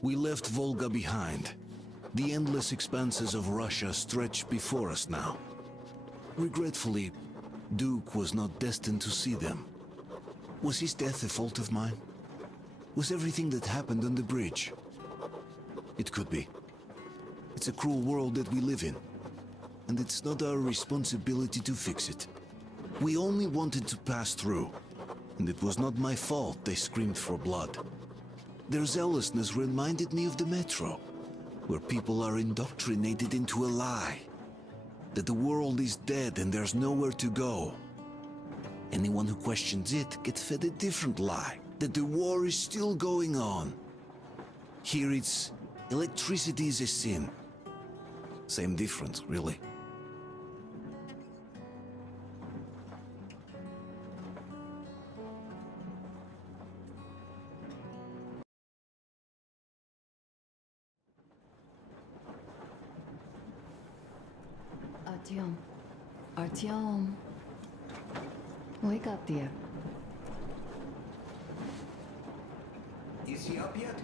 We left Volga behind. The endless expanses of Russia stretched before us now. Regretfully, Duke was not destined to see them. Was his death a fault of mine? Was everything that happened on the bridge? It could be. It's a cruel world that we live in, and it's not our responsibility to fix it. We only wanted to pass through, and it was not my fault they screamed for blood. Their zealousness reminded me of the metro, where people are indoctrinated into a lie. That the world is dead and there's nowhere to go. Anyone who questions it gets fed a different lie, that the war is still going on. Here it's electricity is a sin. Same difference, really. Artyom. Artyom. Wake up, dear. Is he up yet?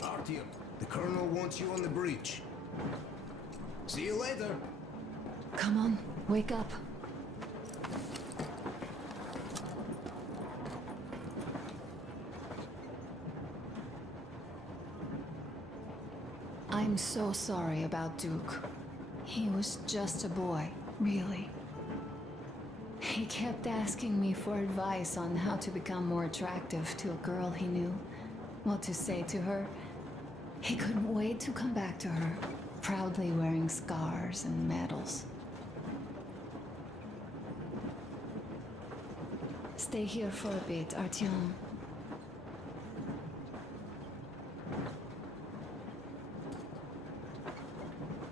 Artyom, the Colonel wants you on the bridge. See you later. Come on, wake up. I'm so sorry about Duke. He was just a boy, really. He kept asking me for advice on how to become more attractive to a girl he knew, what to say to her. He couldn't wait to come back to her, proudly wearing scars and medals. Stay here for a bit, Artyom.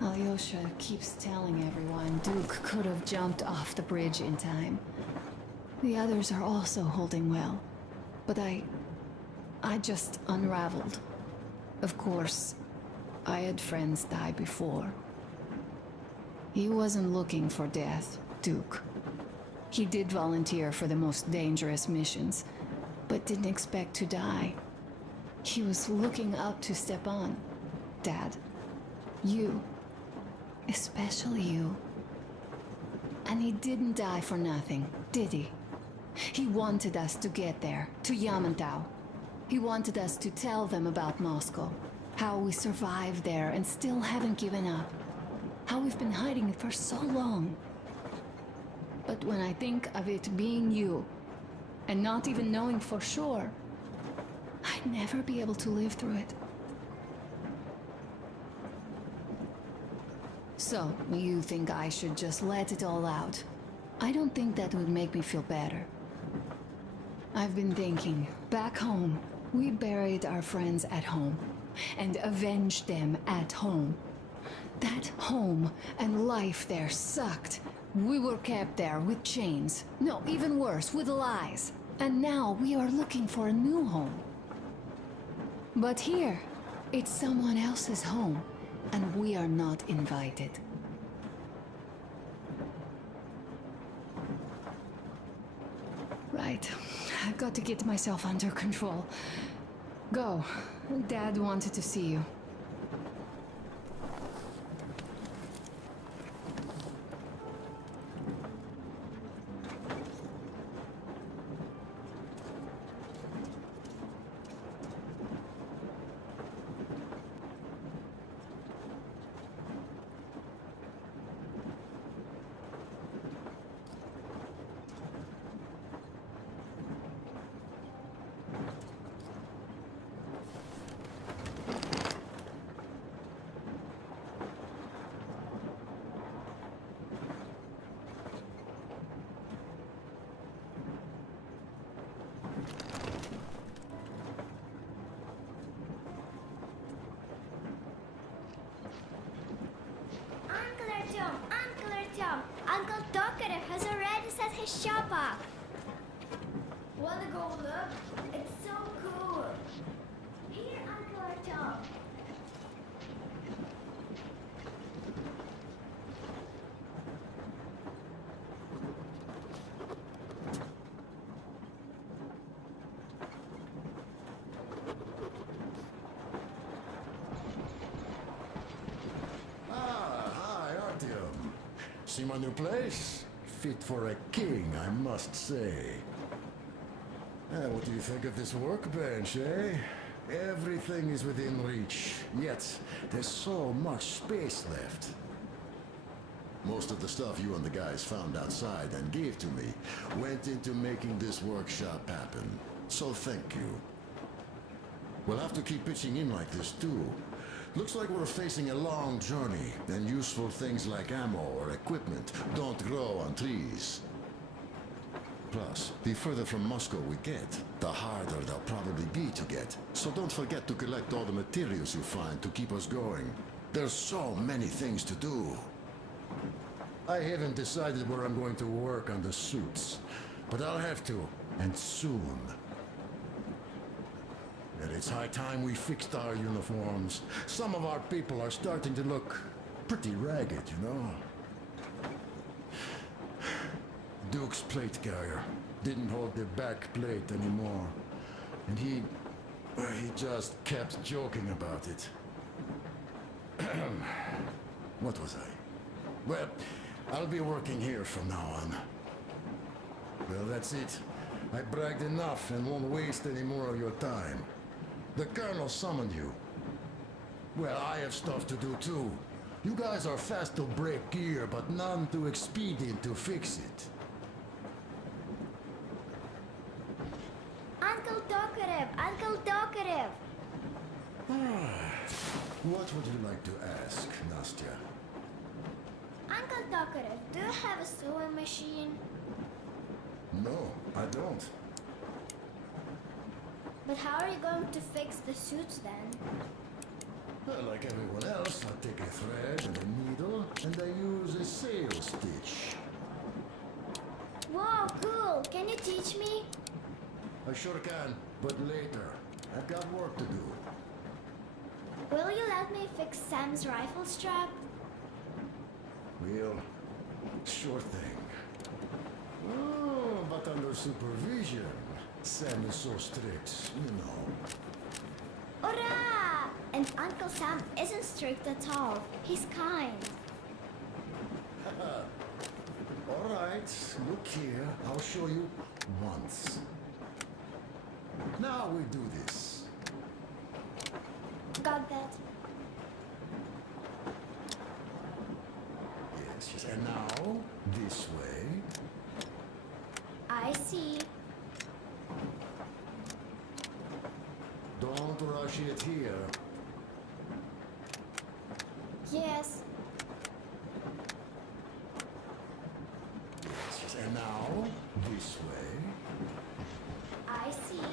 Alyosha keeps telling everyone Duke could have jumped off the bridge in time. The others are also holding well, but I just unraveled. Of course, I had friends die before. He wasn't looking for death, Duke. He did volunteer for the most dangerous missions, but didn't expect to die. He was looking up to Stepan, Dad. You. Especially you. And he didn't die for nothing, did he? He wanted us to get there, to Yamantau. He wanted us to tell them about Moscow, how we survived there and still haven't given up, how we've been hiding it for so long. But when I think of it being you, and not even knowing for sure, I'd never be able to live through it. So, you think I should just let it all out? I don't think that would make me feel better. I've been thinking, back home, we buried our friends at home, and avenged them at home. That home and life there sucked. We were kept there with chains. No, even worse, with lies. And now we are looking for a new home. But here, it's someone else's home. And we are not invited. Right. I've got to get myself under control. Go. Dad wanted to see you. Uncle Tokarev has already set his shop up. Wanna go look? It's so cool. Here, Uncle Artyom. see my new place? Fit for a king, I must say. What do you think of this workbench, eh? Everything is within reach, yet there's so much space left. Most of the stuff you and the guys found outside and gave to me went into making this workshop happen. So thank you. We'll have to keep pitching in like this too. Looks like we're facing a long journey, and useful things like ammo or equipment don't grow on trees. Plus, the further from Moscow we get, the harder they'll probably be to get. So don't forget to collect all the materials you find to keep us going. There's so many things to do. I haven't decided where I'm going to work on the suits, but I'll have to, and soon. And it's high time we fixed our uniforms. Some of our people are starting to look pretty ragged, you know? Duke's plate carrier didn't hold the back plate anymore. And he just kept joking about it. What was I? Well, I'll be working here from now on. Well, that's it. I bragged enough and won't waste any more of your time. The Colonel summoned you. Well, I have stuff to do too. You guys are fast to break gear, but none too expedient to fix it. Uncle Tokarev! Uncle Tokarev! What would you like to ask, Nastya? Uncle Tokarev, do you have a sewing machine? No, I don't. But how are you going to fix the suits then? Well, like everyone else, I take a thread and a needle, and I use a sail stitch. Wow, cool! Can you teach me? I sure can, but later. I've got work to do. Will you let me fix Sam's rifle strap? Well, sure thing. Oh, but under supervision. Sam is so strict, you know. Hurrah! And Uncle Sam isn't strict at all. He's kind. All right, look here. I'll show you once. Now we do this. Got that. Yes, yes. And now, this way. I see. Don't rush it here. Yes. Yes, yes. And now, this way. I see.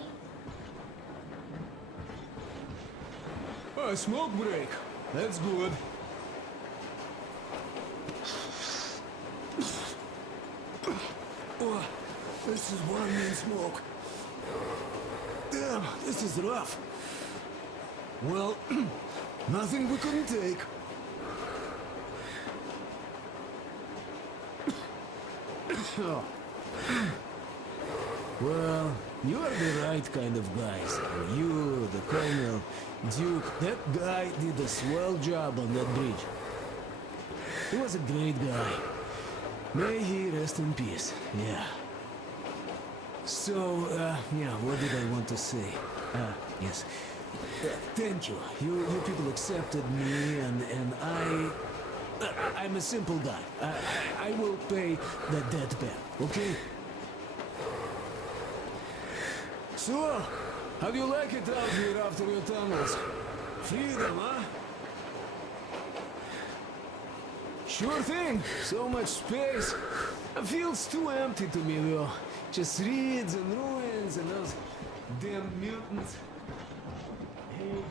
A smoke break. That's good. Oh, this is one main smoke. Damn, this is rough. Well, nothing we couldn't take. Oh. Well, you are the right kind of guys. You, the Colonel, Duke, that guy did a swell job on that bridge. He was a great guy. May he rest in peace, yeah. So, yeah, what did I want to say? Yes. Thank you. You people accepted me, and I'm a simple guy. I will pay the debt back, okay? So, how do you like it out here after your tunnels? Freedom, huh? Sure thing. So much space. It feels too empty to me, though. Just reeds and ruins and those damn mutants. Hey.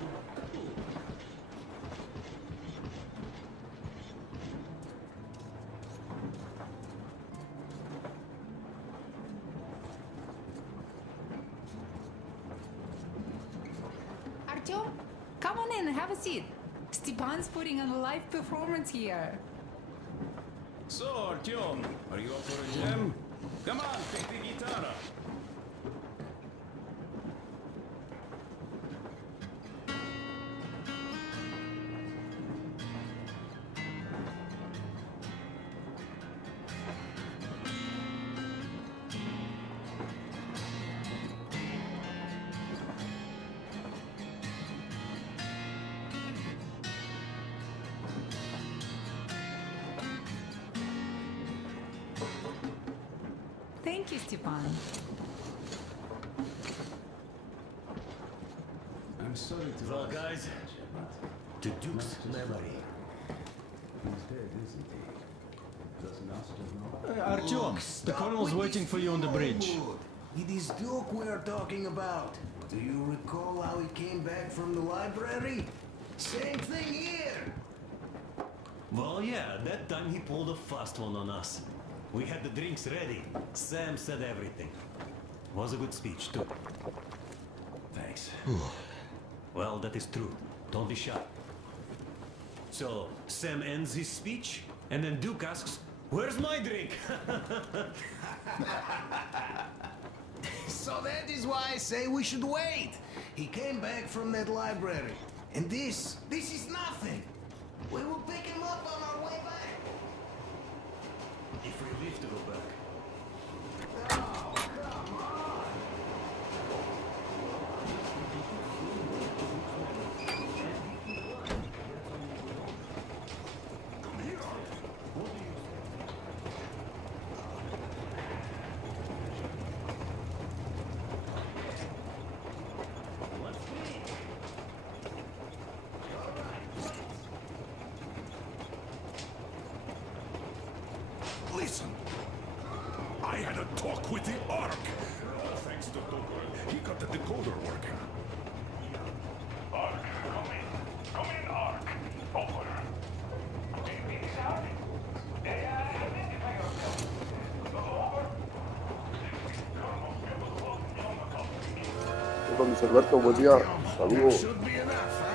Artyom, come on in, have a seat. Stepan's putting on a live performance here. So, Artyom, are you up for a jam? Come on, take the guitar. Thank you, Stepan. I'm sorry to... Well, guys, to Duke's memory. He's dead, isn't he? Does Master know? Artyom, the colonel's waiting for you on the bridge. It is Duke we're talking about. Do you recall how he came back from the library? Same thing here. Well, yeah, that time he pulled a fast one on us. We had the drinks ready. Sam said everything. Was a good speech, too. Thanks. Well, that is true. Don't be shy. So, Sam ends his speech, and then Duke asks, "Where's my drink?" So that is why I say we should wait. He came back from that library. And this is nothing. We will pick him up on our way back. If we live to go back. Oh, come on. Listen, I had a talk with the Ark. Thanks to Dover, he got the decoder working. Ark, come in. Come in, Ark. Over. This is Ark. Identify yourself. Over. Don Luis Alberto, buen día. Saludos. Should be enough, huh?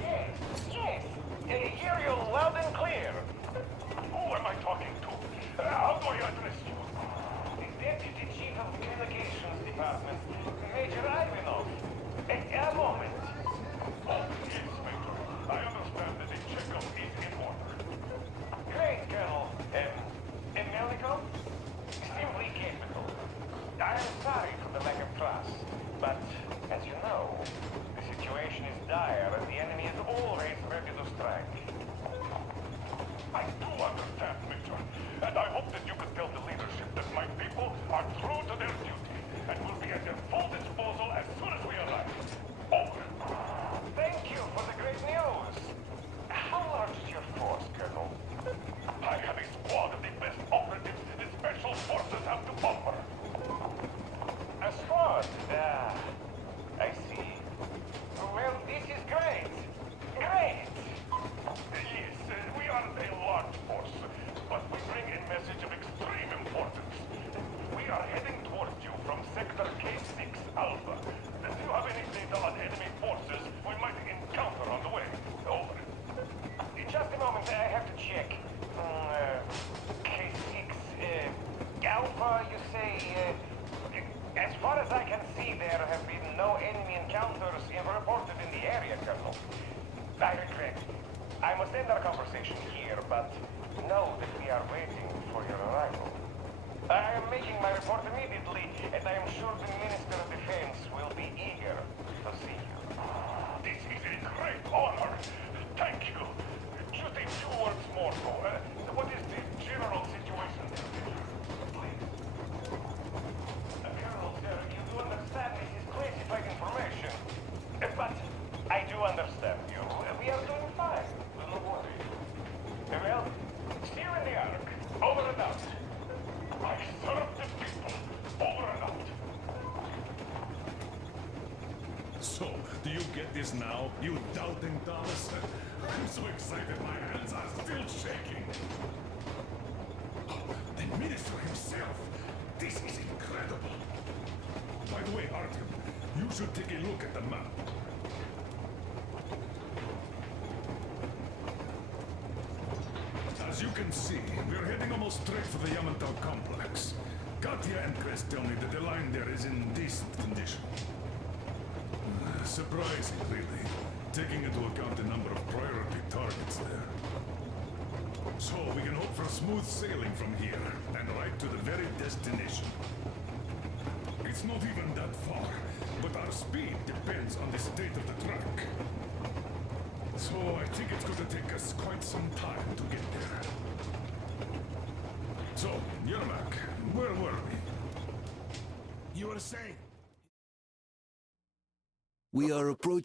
Yes. Hear you loud and clear. Who am I talking to? How do I address you? The Deputy Chief of Communications Department, Major Ivanov. A moment. Oh, yes, Major. I understand that the checkup is in order. Great, Colonel. Meliko? Simply Capitulo. I am sorry for the lack of trust, but as you know, the situation is dire and the enemy is always ready to strike. I do understand, Major, and I hope that you can tell the leadership that my people are true to their duty and will be at their full disposal as soon as we arrive. Over. Thank you for the great news. How large is your force, Colonel? I have a squad of the best operatives the Special Forces have to offer. A squad? I see. Well, this is great. Great! Yes, we are a large force, but we bring a message of extreme importance. We are heading towards you from Sector K6 Alpha. Do you have any data on enemy forces we might encounter on the way? Over. Just a moment, I have to check. K6, Alpha, you say, as far as I can see, there have been no enemy encounters reported in the area, Colonel. I regret. I must end our conversation here, but know that we are waiting for your arrival. I am making my report immediately, and I am sure the Minister of Defense will be eager to see you. This is a great honor. Thank you. Just a few words more, though. What is the general situation there? Please. Colonel, sir, you do understand this is classified information. But I do understand you. We are doing fine. Don't worry. Well, see you in the Ark. Over and out. I serve the people. Over and out. So, do you get this now, you doubting Thomas? I'm so excited my hands are still shaking. Oh, the minister himself. This is incredible. By the way, Artyom, you should take a look at the map. As you can see, we're heading almost straight for the Yamato complex. Katya and Chris tell me that the line there is in decent condition. Surprising, really, taking into account the number of priority targets there. So we can hope for smooth sailing from here, and right to the very destination. It's not even that far, but our speed depends on the state of the track. So I think it's going to take us quite some time to get there. So, Yermak, where were we? You were saying? We are approaching